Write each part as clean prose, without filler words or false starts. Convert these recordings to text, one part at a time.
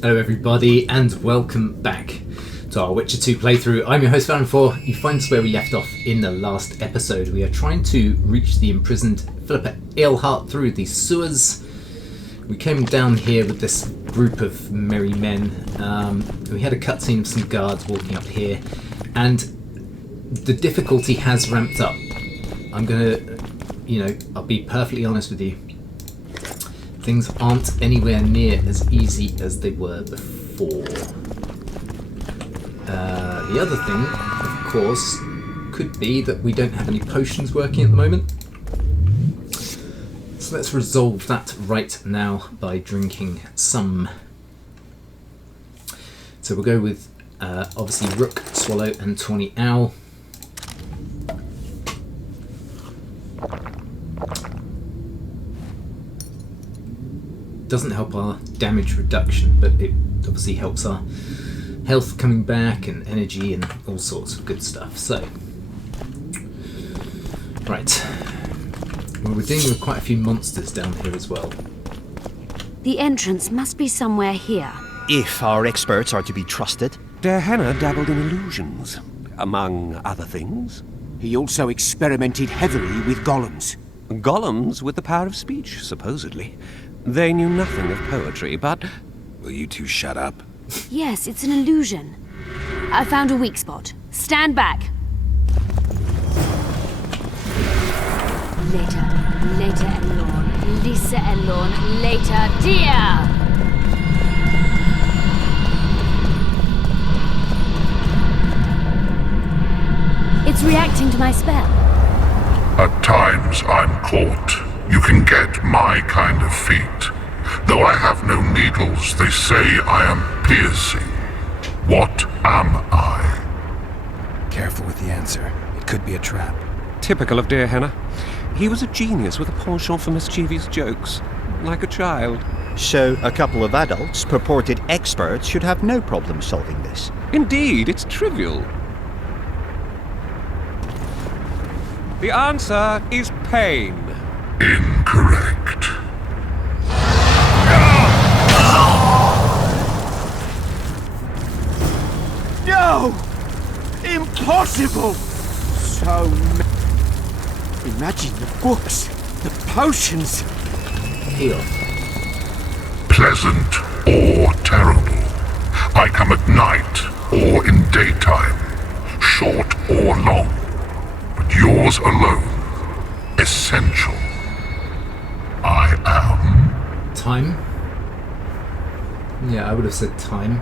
Hello everybody and welcome back to our Witcher 2 playthrough. I'm your host Valenfor. You find us where we left off in the last episode. We are trying to reach the imprisoned Philippa Eilhart through the sewers. We came down here with this group of merry men. We had a cutscene of some guards walking up here, and the difficulty has ramped up. I'm gonna, I'll be perfectly honest with you. Things aren't anywhere near as easy as they were before. The other thing, of course, could be that we don't have any potions working at the moment. So let's resolve that right now by drinking some. So we'll go with, obviously, Rook, Swallow and Tawny Owl. Doesn't help our damage reduction, but it obviously helps our health coming back and energy and all sorts of good stuff. So, right. Well, we're dealing with quite a few monsters down here as well. The entrance must be somewhere here. If our experts are to be trusted. Der Henner dabbled in illusions, among other things. He also experimented heavily with golems. Golems with the power of speech, supposedly. They knew nothing of poetry, but... Will you two shut up? Yes, it's an illusion. I found a weak spot. Stand back. Later, Elorn. Lisa Elorn. Later, dear! It's reacting to my spell. At times I'm caught. You can get my kind of feat. Though I have no needles, they say I am piercing. What am I? Careful with the answer. It could be a trap. Typical of Der Henner. He was a genius with a penchant for mischievous jokes, like a child. So a couple of adults, purported experts, should have no problem solving this. Indeed, it's trivial. The answer is pain. Incorrect. No! Impossible! Imagine the books, the potions. Heal. Pleasant or terrible. I come at night or in daytime, short or long. But yours alone, essential. I am... Time? Yeah, I would have said time.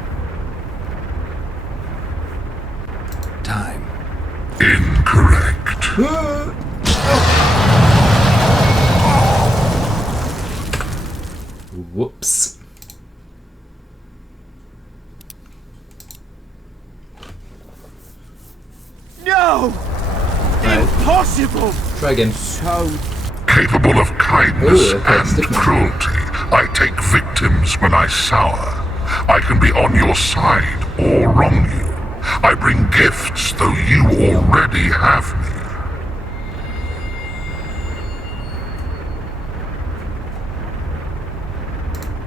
Time. Incorrect. Whoops. No! Impossible! Try again. Capable of kindness Ooh, okay, and cruelty. I take victims when I sour. I can be on your side or wrong you. I bring gifts though you already have me.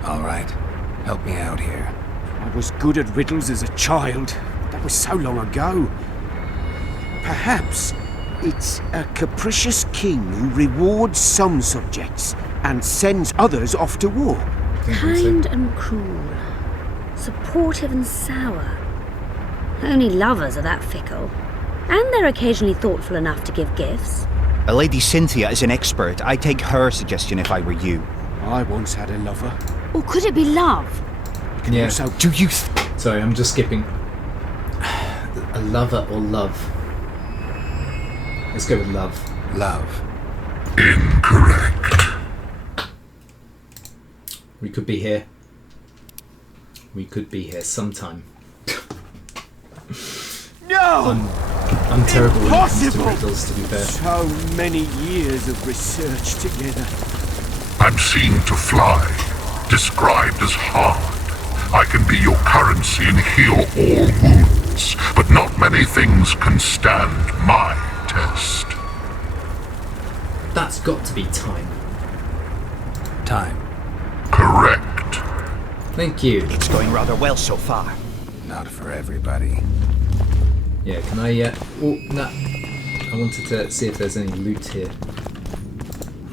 All right. Help me out here. I was good at riddles as a child. That was so long ago. Perhaps it's a capricious king who rewards some subjects and sends others off to war. Kind and cruel. Supportive and sour. Only lovers are that fickle. And they're occasionally thoughtful enough to give gifts. A Lady Cynthia is an expert. I'd take her suggestion if I were you. I once had a lover. Or could it be love? You can Yeah. also... Do you... Sorry, I'm just skipping. A lover or love? Let's go with love. Love. Incorrect. We could be here. We could be here sometime. No! I'm terrible when it comes to Impossible! riddles, to be fair. So many years of research together. I'm seen to fly, described as hard. I can be your currency and heal all wounds, but not many things can stand my test. That's got to be time. Time. Correct. Thank you. It's going rather well so far. Not for everybody. Yeah, can I, oh, no. I wanted to see if there's any loot here.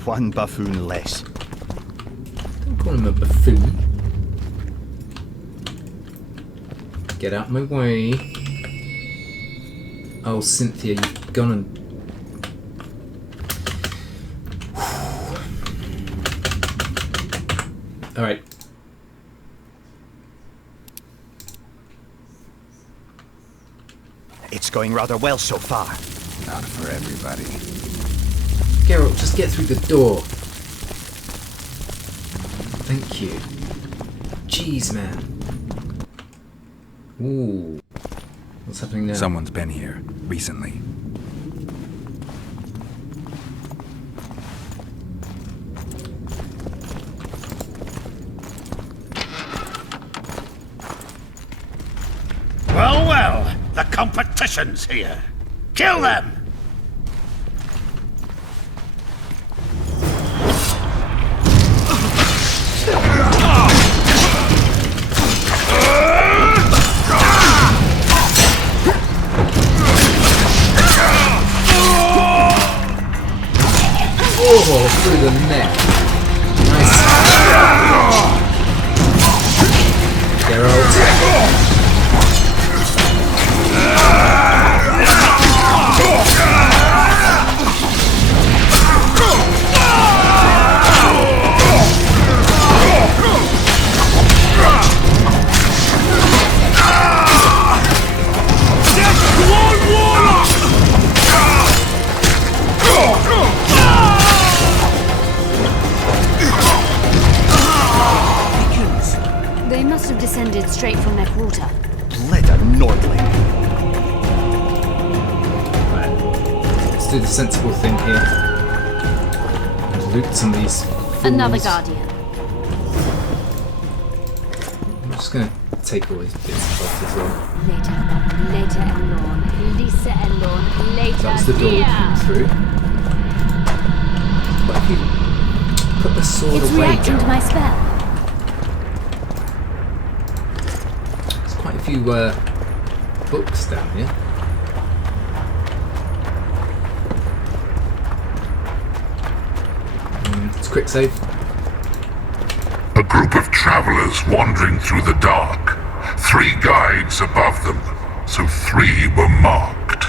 One buffoon less. Don't call him a buffoon. Get out my way. Oh, Cynthia, you've gone and... Alright. It's going rather well so far. Not for everybody. Geralt, just get through the door. Thank you. Jeez, man. Ooh. What's happening now? Someone's been here recently. Well, well, the competition's here. Kill them! Oh, through the neck. Nice. Geralt. They must have descended straight from their quarter. Bleda Nordling. Let's do the sensible thing here. And loot some of these fools. Another guardian. I'm just gonna take all these bits and bobs as well. Later, Elorn. Lisa Elorn. Later, That's the door we came through. But if you put the sword It's away, reacting to Geralt. my spell. There's quite a few books down here. It's a quick save. A group of travelers wandering through the dark. 3 guides above them, so 3 were marked.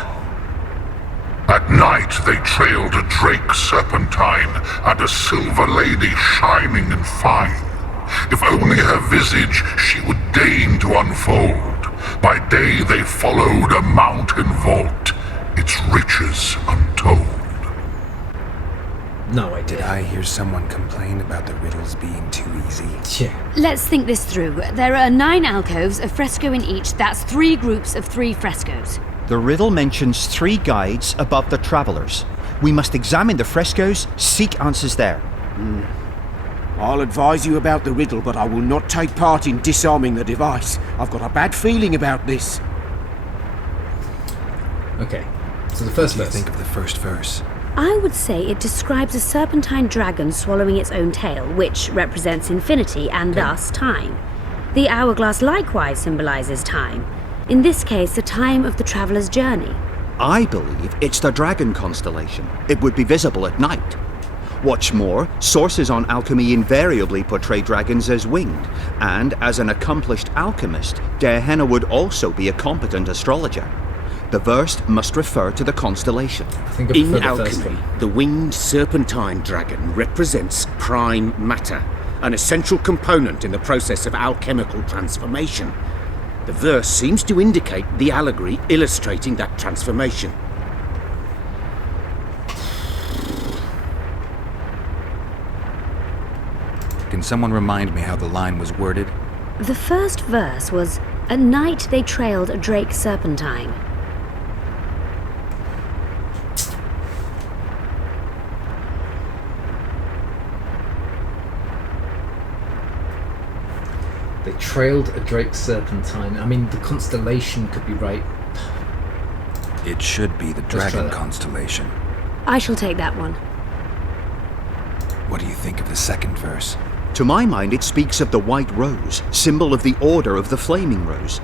At night they trailed a drake serpentine and a silver lady shining and fine. If only her visage she would deign to unfold. By day they followed a mountain vault, its riches untold. No idea. Did I hear someone complain about the riddles being too easy? Yeah. Let's think this through. There are 9 alcoves, a fresco in each. That's 3 groups of 3 frescoes. The riddle mentions 3 guides above the travelers. We must examine the frescoes, seek answers there. I'll advise you about the riddle, but I will not take part in disarming the device. I've got a bad feeling about this. Okay. So the first What do you verse. think of the first verse? I would say it describes a serpentine dragon swallowing its own tail, which represents infinity and thus time. The hourglass likewise symbolizes time. In this case, the time of the traveller's journey. I believe it's the dragon constellation. It would be visible at night. What's more, sources on alchemy invariably portray dragons as winged, and as an accomplished alchemist, Gehenna would also be a competent astrologer. The verse must refer to the constellation. I think I In prefer the first alchemy, one. the winged serpentine dragon represents prime matter, an essential component in the process of alchemical transformation. The verse seems to indicate the allegory illustrating that transformation. Can someone remind me how the line was worded? The first verse was, "At night they trailed a drake serpentine." They trailed a drake serpentine. I mean, the constellation could be right. It should be the try dragon that. I shall take that one. What do you think of the second verse? To my mind, it speaks of the white rose, symbol of the Order of the Flaming Rose.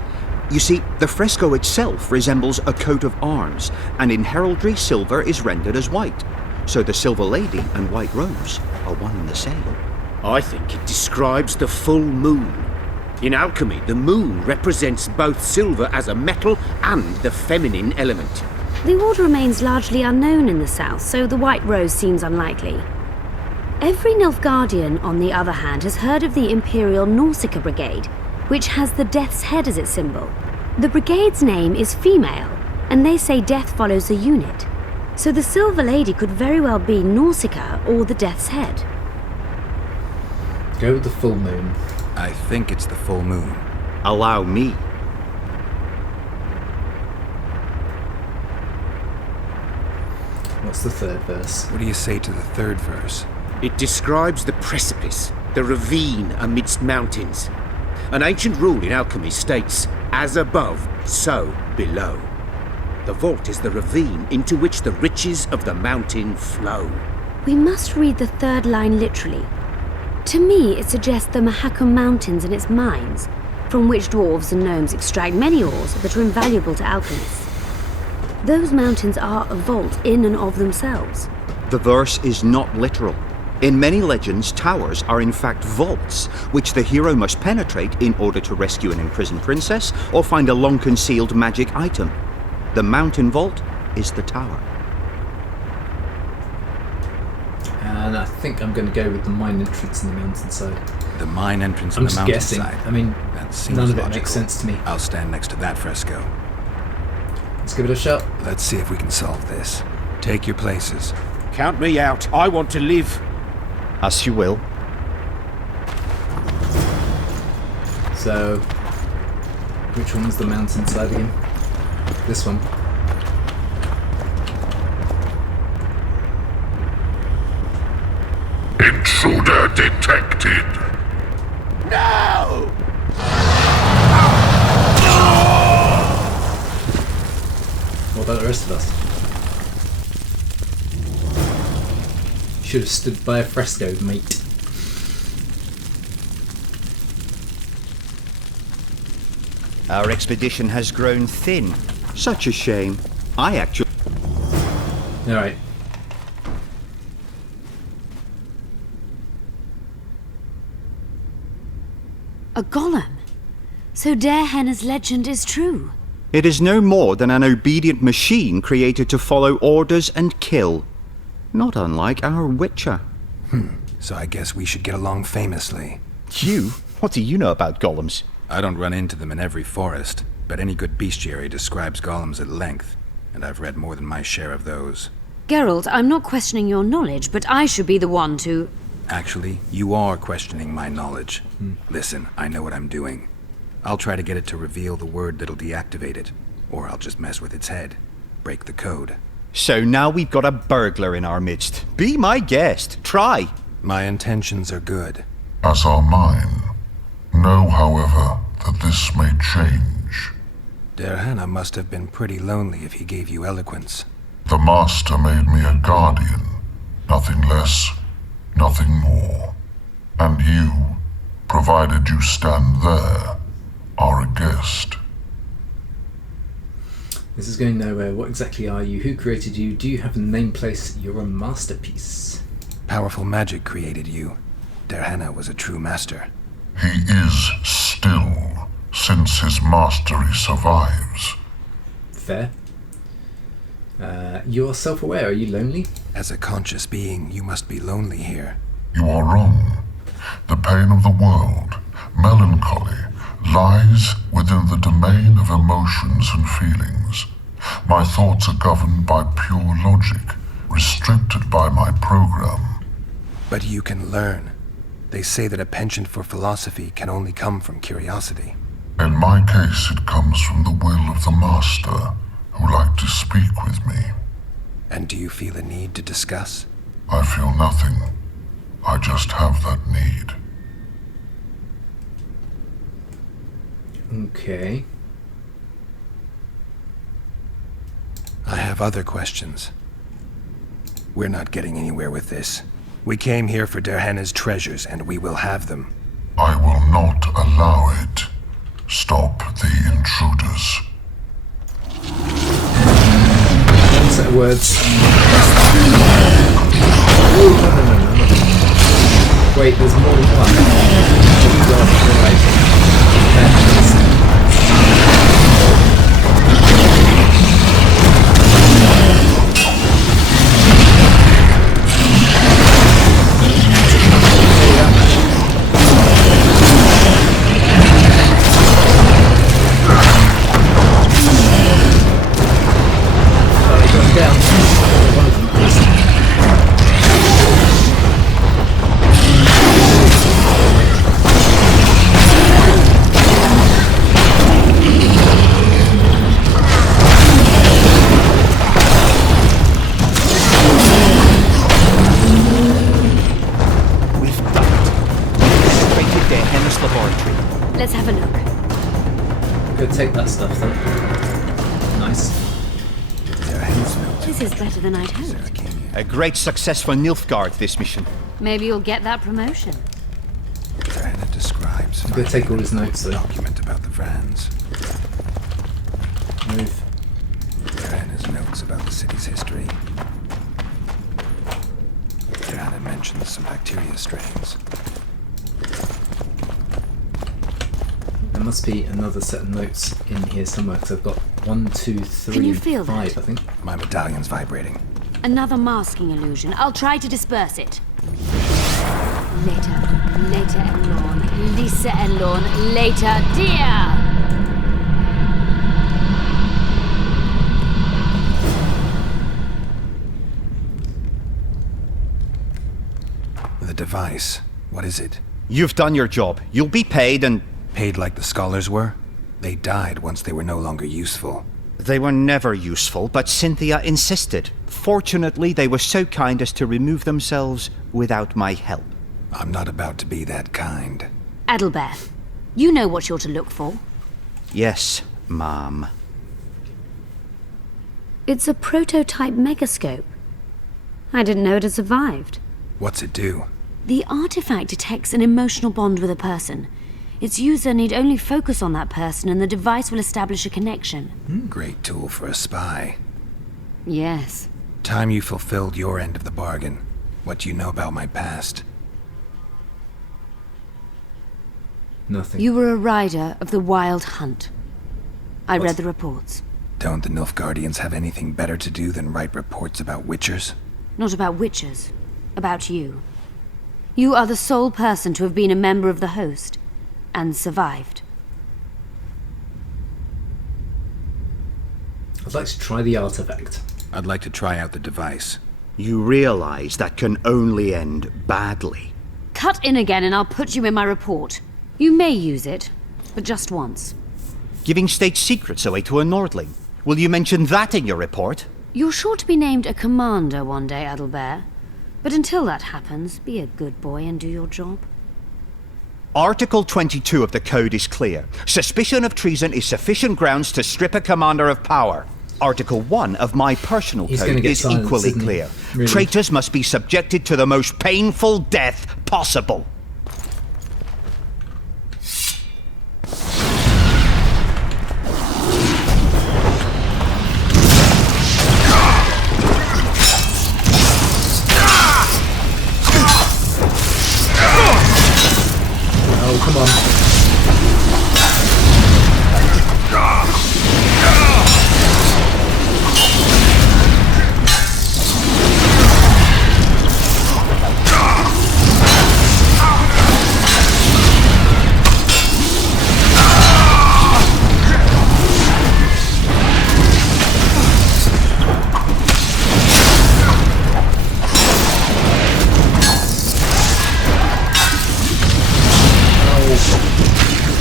You see, the fresco itself resembles a coat of arms, and in heraldry, silver is rendered as white. So the Silver Lady and White Rose are one and the same. I think it describes the full moon. In alchemy, the moon represents both silver as a metal and the feminine element. The order remains largely unknown in the south, so the White Rose seems unlikely. Every Nilfgaardian, on the other hand, has heard of the Imperial Nausicaa Brigade, which has the Death's Head as its symbol. The brigade's name is female, and they say death follows the unit. So the Silver Lady could very well be Nausicaa or the Death's Head. Go with the full moon. I think it's the full moon. Allow me. What's the third verse? What do you say to the third verse? It describes the precipice, the ravine amidst mountains. An ancient rule in alchemy states, as above, so below. The vault is the ravine into which the riches of the mountain flow. We must read the third line literally. To me, it suggests the Mahakam Mountains and its mines, from which dwarves and gnomes extract many ores that are invaluable to alchemists. Those mountains are a vault in and of themselves. The verse is not literal. In many legends, towers are in fact vaults, which the hero must penetrate in order to rescue an imprisoned princess or find a long-concealed magic item. The mountain vault is the tower. And I think I'm going to go with the mine entrance in the mountainside. The mine entrance I'm in the just guessing. mountainside. I mean, That seems none of it logical. makes sense to me. I'll stand next to that fresco. Let's give it a shot. Let's see if we can solve this. Take your places. Count me out. I want to live. As you will. So, which one was the mountainside again? This one. Intruder detected. No! What about the rest of us? Should have stood by a fresco, mate. Our expedition has grown thin. Such a shame. I actually... Alright. A golem? So Darehenna's legend is true. It is no more than an obedient machine created to follow orders and kill. Not unlike our Witcher. So I guess we should get along famously. You? What do you know about golems? I don't run into them in every forest, but any good bestiary describes golems at length, and I've read more than my share of those. Geralt, I'm not questioning your knowledge, but I should be the one to... Actually, you are questioning my knowledge. Listen, I know what I'm doing. I'll try to get it to reveal the word that'll deactivate it, or I'll just mess with its head. Break the code. So now we've got a burglar in our midst. Be my guest. Try. My intentions are good. As are mine. Know, however, that this may change. Darehenna must have been pretty lonely if he gave you eloquence. The Master made me a guardian. Nothing less, nothing more. And you, provided you stand there, are a guest. This is going nowhere. What exactly are you? Who created you? Do you have a name place? You're a masterpiece. Powerful magic created you. Darehenna was a true master. He is still, since his mastery survives. Fair. You are self-aware. Are you lonely? As a conscious being, you must be lonely here. You are wrong. The pain of the world, melancholy, lies within the domain of emotions and feelings. My thoughts are governed by pure logic, restricted by my program. But you can learn. They say that a penchant for philosophy can only come from curiosity. In my case, it comes from the will of the Master, who liked to speak with me. And do you feel a need to discuss? I feel nothing. I just have that need. Okay. I have other questions. We're not getting anywhere with this. We came here for Derhenna's treasures, and we will have them. I will not allow it. Stop the intruders. One set of words. No. Wait, there's more than one. Right. Let's have a look. Go take that stuff then. Nice. This is better than I'd hoped. A great success for Nilfgaard, this mission. Maybe you'll get that promotion. Derhenna describes Go take all his notes though. document about the Vrans. Move. Derhenna's notes about the city's history. Derhenna mentions some bacteria strains. There must be another set of notes in here somewhere because I've got 1, 2, 3, Can you feel 5, that? I think. My medallion's vibrating. Another masking illusion. I'll try to disperse it. Later and Lorne. Lisa and Lorne. Later, dear! The device. What is it? You've done your job. You'll be paid and... Paid like the scholars were? They died once they were no longer useful. They were never useful, but Cynthia insisted. Fortunately, they were so kind as to remove themselves without my help. I'm not about to be that kind. Adalbert, you know what you're to look for. Yes, Ma'am. It's a prototype megascope. I didn't know it had survived. What's it do? The artifact detects an emotional bond with a person. Its user need only focus on that person and the device will establish a connection. Great tool for a spy. Yes. Time you fulfilled your end of the bargain. What do you know about my past? Nothing. You were a rider of the Wild Hunt. I read the reports. Don't the Nilfgaardians have anything better to do than write reports about witchers? Not about witches. About you. You are the sole person to have been a member of the host. And survived. I'd like to try the artifact. I'd like to try out the device. You realize that can only end badly. Cut in again and I'll put you in my report. You may use it, but just once. Giving state secrets away to a Nordling. Will you mention that in your report? You're sure to be named a commander one day, Adalbert. But until that happens, be a good boy and do your job. Article 22 of the Code is clear. Suspicion of treason is sufficient grounds to strip a commander of power. Article 1 of my personal code is equally clear. Really? Traitors must be subjected to the most painful death possible. Oh, come on.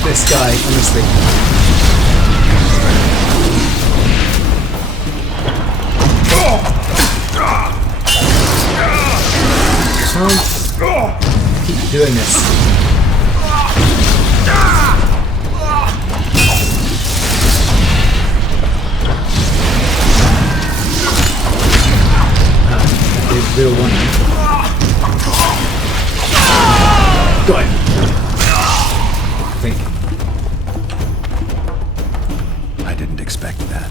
This guy, honestly. Can't keep doing this. The real one. think. I didn't expect that.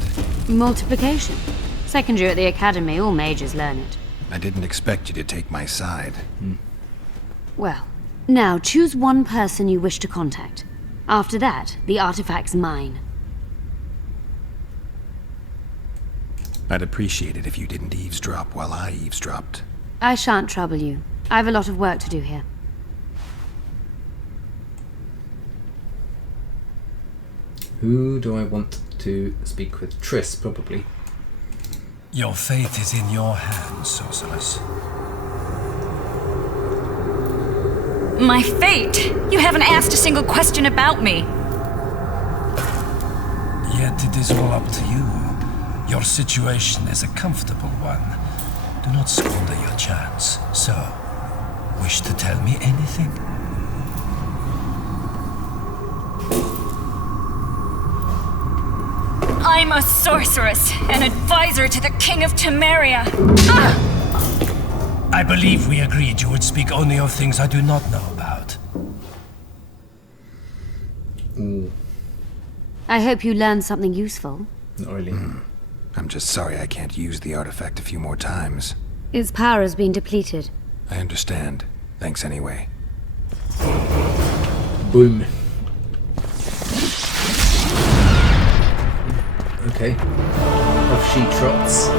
Multiplication. Second year at the academy, all mages learn it. I didn't expect you to take my side. Well, now choose one person you wish to contact. After that, the artifact's mine. I'd appreciate it if you didn't eavesdrop while I eavesdropped. I shan't trouble you. I have a lot of work to do here. Who do I want to speak with? Triss, probably. Your fate is in your hands, sorceress. My fate? You haven't asked a single question about me. Yet it is all up to you. Your situation is a comfortable one. Do not squander your chance. So, wish to tell me anything? I'm a sorceress, an advisor to the King of Temeria. I believe we agreed you would speak only of things I do not know about. Ooh, I hope you learned something useful. not really. I'm just sorry I can't use the artifact a few more times. Its power has been depleted. I understand. Thanks anyway. Boom. Okay. Off she trots.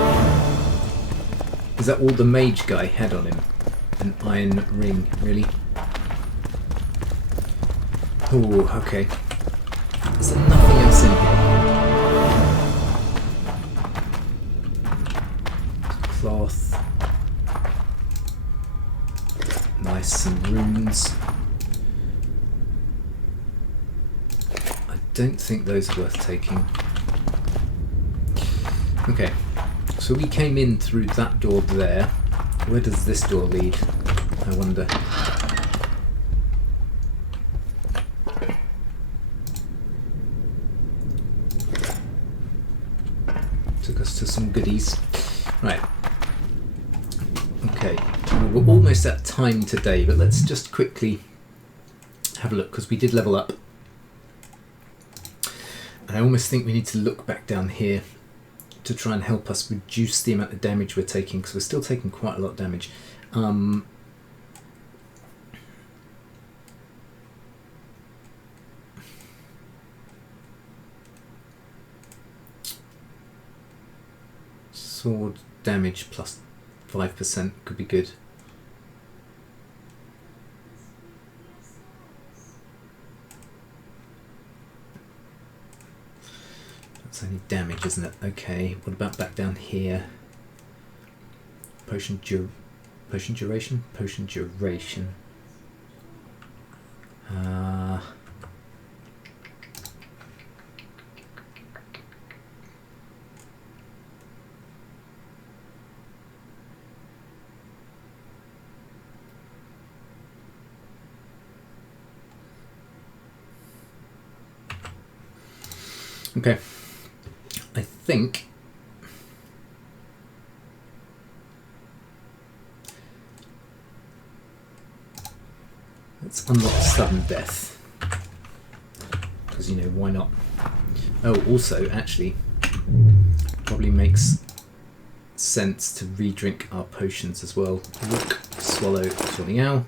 Is that all the mage guy had on him? An iron ring, really? Oh, okay. Is there nothing else in here? Cloth. Nice, some runes. I don't think those are worth taking. Okay, so we came in through that door there. Where does this door lead? I wonder. Took us to some goodies. Right. Okay, we're almost at time today, but let's just quickly have a look, because we did level up. And I almost think we need to look back down here to try and help us reduce the amount of damage we're taking, because we're still taking quite a lot of damage. Sword damage plus 5% could be good. That's only damage, isn't it? Okay, what about back down here? Potion duration? Potion duration. Okay, I think let's unlock sudden death, because, you know, why not? Oh, also, actually, probably makes sense to re-drink our potions as well. Look, swallow, sorting out.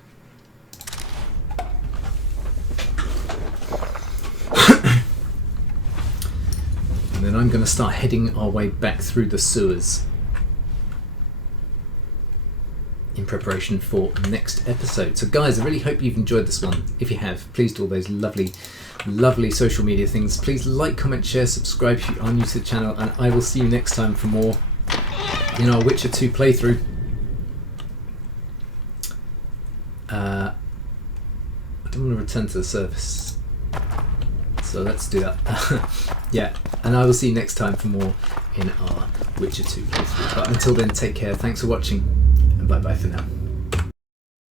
And then I'm going to start heading our way back through the sewers in preparation for next episode. So guys, I really hope you've enjoyed this one. If you have, please do all those lovely social media things. Please like, comment, share, subscribe if you are new to the channel, and I will see you next time for more in our Witcher 2 playthrough. I don't want to return to the surface, so let's do that. Yeah, and I will see you next time for more in our Witcher 2 playthrough. But until then, take care, thanks for watching, and bye bye for now.